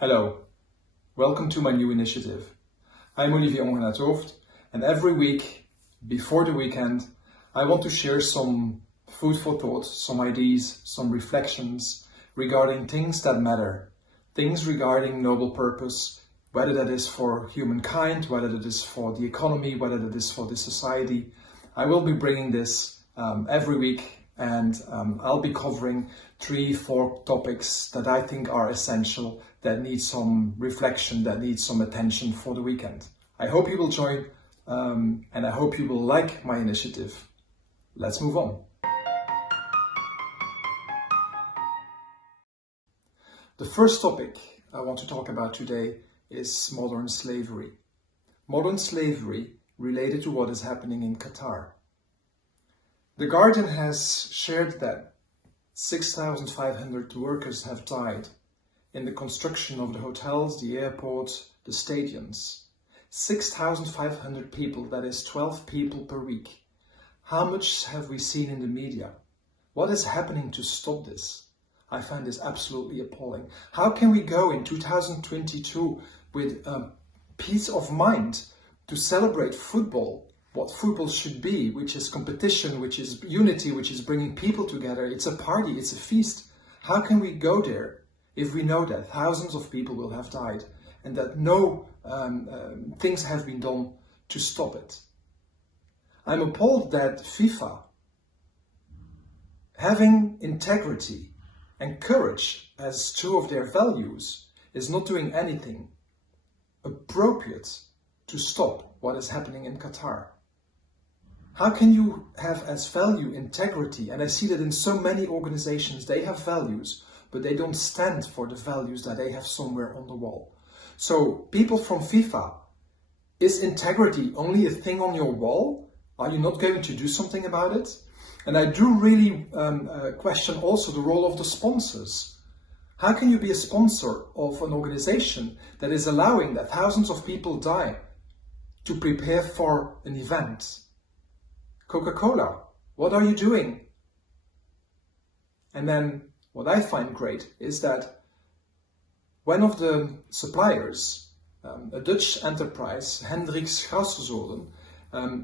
Hello, welcome to my new initiative. I'm Olivier Ongenatoft, and every week, before the weekend, I want to share some food for thought, some ideas, some reflections regarding things that matter, things regarding noble purpose, whether that is for humankind, whether that is for the economy, whether that is for the society. I will be bringing this every week, and I'll be covering 3-4 topics that I think are essential, that need some reflection, that need some attention for the weekend. I hope you will join, and I hope you will like my initiative. Let's move on. The first topic I want to talk about today is modern slavery. Modern slavery related to what is happening in Qatar. The Guardian has shared that 6,500 workers have died in the construction of the hotels, the airports, the stadiums. 6,500 people, that is 12 people per week. How much have we seen in the media? What is happening to stop this? I find this absolutely appalling. How can we go in 2022 with peace of mind to celebrate football? What football should be, which is competition, which is unity, which is bringing people together. It's a party, it's a feast. How can we go there if we know that thousands of people will have died and that no things have been done to stop it? I'm appalled that FIFA, having integrity and courage as two of their values, is not doing anything appropriate to stop what is happening in Qatar. How can you have as value integrity? And I see that in so many organizations, they have values, but they don't stand for the values that they have somewhere on the wall. So people from FIFA, is integrity only a thing on your wall? Are you not going to do something about it? And I do really question also the role of the sponsors. How can you be a sponsor of an organization that is allowing that thousands of people die to prepare for an event? Coca-Cola, what are you doing? And then what I find great is that one of the suppliers, a Dutch enterprise, Hendricks Gassenzolen,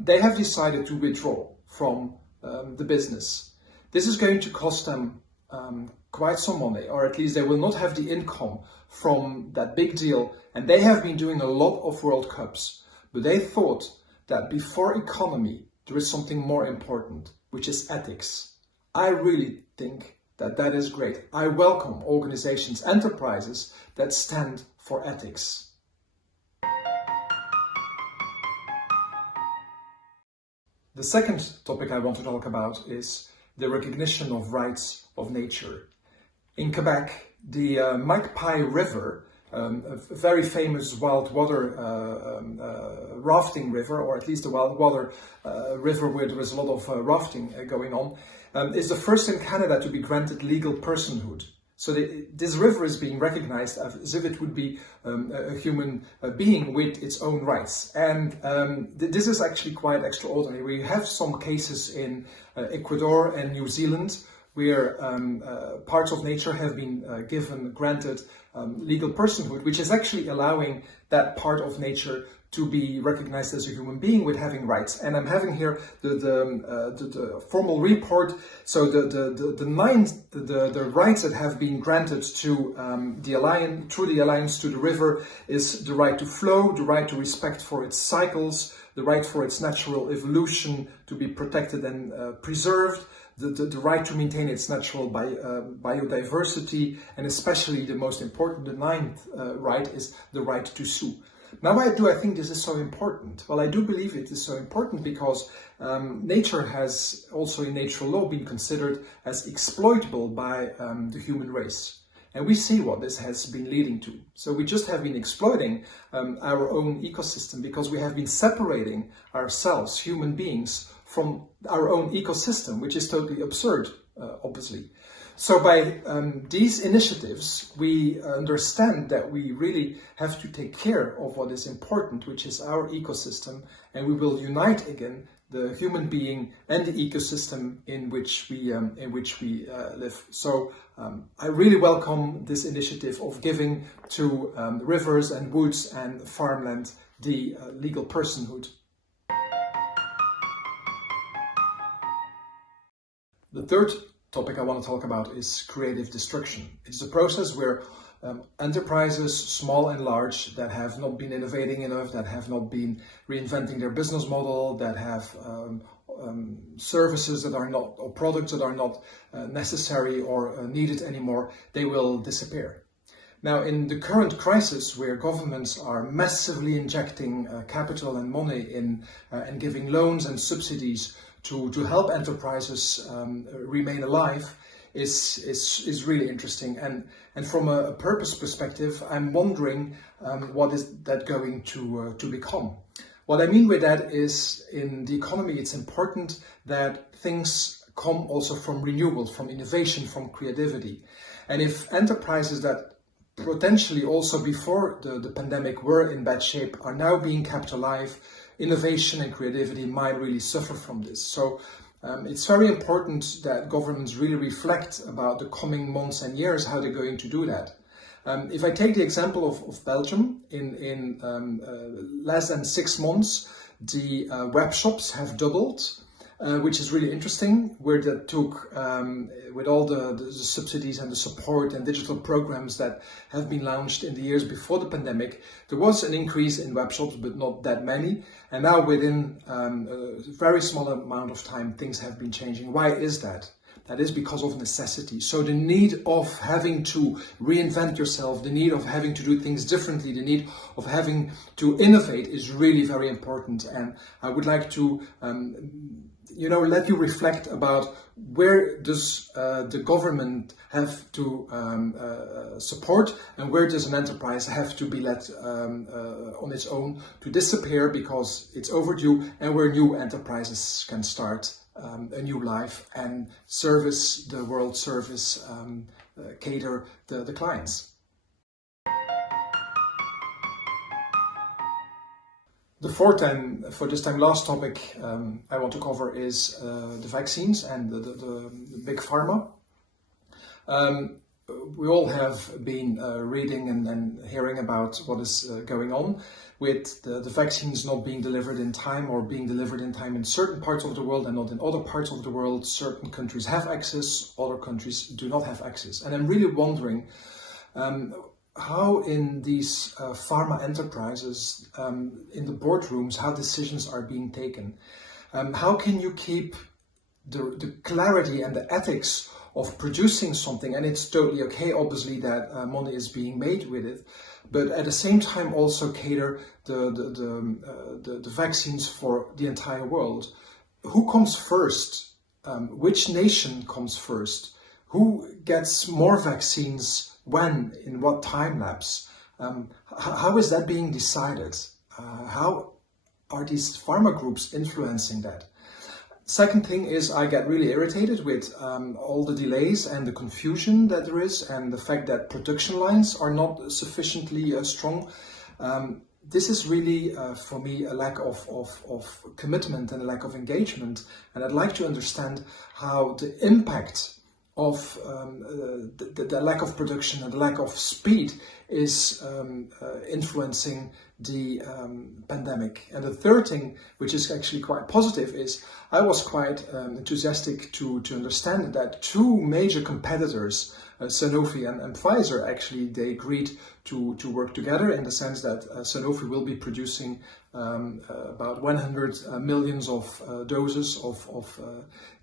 they have decided to withdraw from the business. This is going to cost them quite some money, or at least they will not have the income from that big deal. And they have been doing a lot of World Cups, but they thought that before economy, there is something more important, which is ethics. I really think that that is great. I welcome organizations, enterprises that stand for ethics. The second topic I want to talk about is the recognition of rights of nature. In Quebec, the Magpie River, a very famous wild water rafting river, or at least a wild water river where there is a lot of rafting going on, is the first in Canada to be granted legal personhood. So this river is being recognized as if it would be a human being with its own rights. And this is actually quite extraordinary. We have some cases in Ecuador and New Zealand where parts of nature have been granted legal personhood, which is actually allowing that part of nature to be recognized as a human being with having rights. And I'm having here the formal report. So the rights that have been granted to the alliance, through the alliance to the river, is the right to flow, the right to respect for its cycles, the right for its natural evolution to be protected and preserved, the right to maintain its natural biodiversity, and especially the most important, the ninth right, is the right to sue. Now, why do I think this is so important? Well, I do believe it is so important because nature has also in natural law been considered as exploitable by the human race. And we see what this has been leading to. So we just have been exploiting our own ecosystem because we have been separating ourselves, human beings, from our own ecosystem, which is totally absurd, obviously. So by these initiatives, we understand that we really have to take care of what is important, which is our ecosystem, and we will unite again the human being and the ecosystem in which we live. So I really welcome this initiative of giving to rivers and woods and farmland the legal personhood. The third topic I want to talk about is creative destruction. It's a process where enterprises, small and large, that have not been innovating enough, that have not been reinventing their business model, that have services that are not, or products that are not necessary or needed anymore, they will disappear. Now, in the current crisis, where governments are massively injecting capital and money in and giving loans and subsidies to help enterprises remain alive, is really interesting. And from a purpose perspective, I'm wondering what is that going to become. What I mean with that is, in the economy, it's important that things come also from renewables, from innovation, from creativity. And if enterprises that potentially also before the pandemic were in bad shape are now being kept alive, innovation and creativity might really suffer from this. So it's very important that governments really reflect about the coming months and years, how they're going to do that. If I take the example of Belgium, in less than 6 months, the web shops have doubled, which is really interesting, where that took, with all the subsidies and the support and digital programs that have been launched in the years before the pandemic, there was an increase in web shops, but not that many. And now within a very small amount of time, things have been changing. Why is that? That is because of necessity. So the need of having to reinvent yourself, the need of having to do things differently, the need of having to innovate is really very important. And I would like to let you reflect about where does the government have to support, and where does an enterprise have to be let on its own to disappear because it's overdue, and where new enterprises can start a new life and service the world, cater the clients. The fourth and for this time last topic I want to cover is the vaccines and the big pharma. We all have been reading and hearing about what is going on with the vaccines not being delivered in time, or being delivered in time in certain parts of the world and not in other parts of the world. Certain countries have access, other countries do not have access. And I'm really wondering how in these pharma enterprises, in the boardrooms, how decisions are being taken. How can you keep the clarity and the ethics of producing something, and it's totally okay, obviously, that money is being made with it, but at the same time also cater the vaccines for the entire world. Who comes first? Which nation comes first? Who gets more vaccines when, in what time lapse? How is that being decided? How are these pharma groups influencing that? Second thing is, I get really irritated with all the delays and the confusion that there is, and the fact that production lines are not sufficiently strong. This is really, for me, a lack of commitment and a lack of engagement. And I'd like to understand how the impact of the lack of production and the lack of speed is influencing the pandemic. And the third thing, which is actually quite positive, is I was quite enthusiastic to understand that two major competitors, Sanofi and Pfizer, actually they agreed to work together, in the sense that Sanofi will be producing about 100 millions of doses of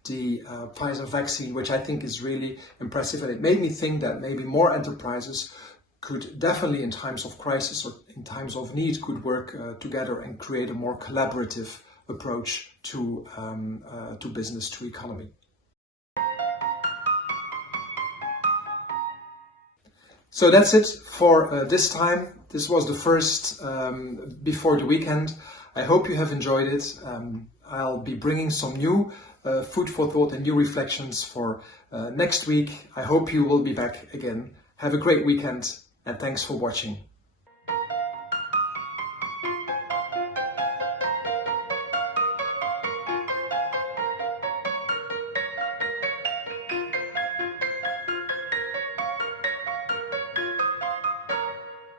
the Pfizer vaccine, which I think is really impressive. And it made me think that maybe more enterprises could definitely, in times of crisis or in times of need, could work together and create a more collaborative approach to business, to economy. So that's it for this time. This was the first before the weekend. I hope you have enjoyed it. I'll be bringing some new food for thought and new reflections for next week. I hope you will be back again. Have a great weekend, and thanks for watching.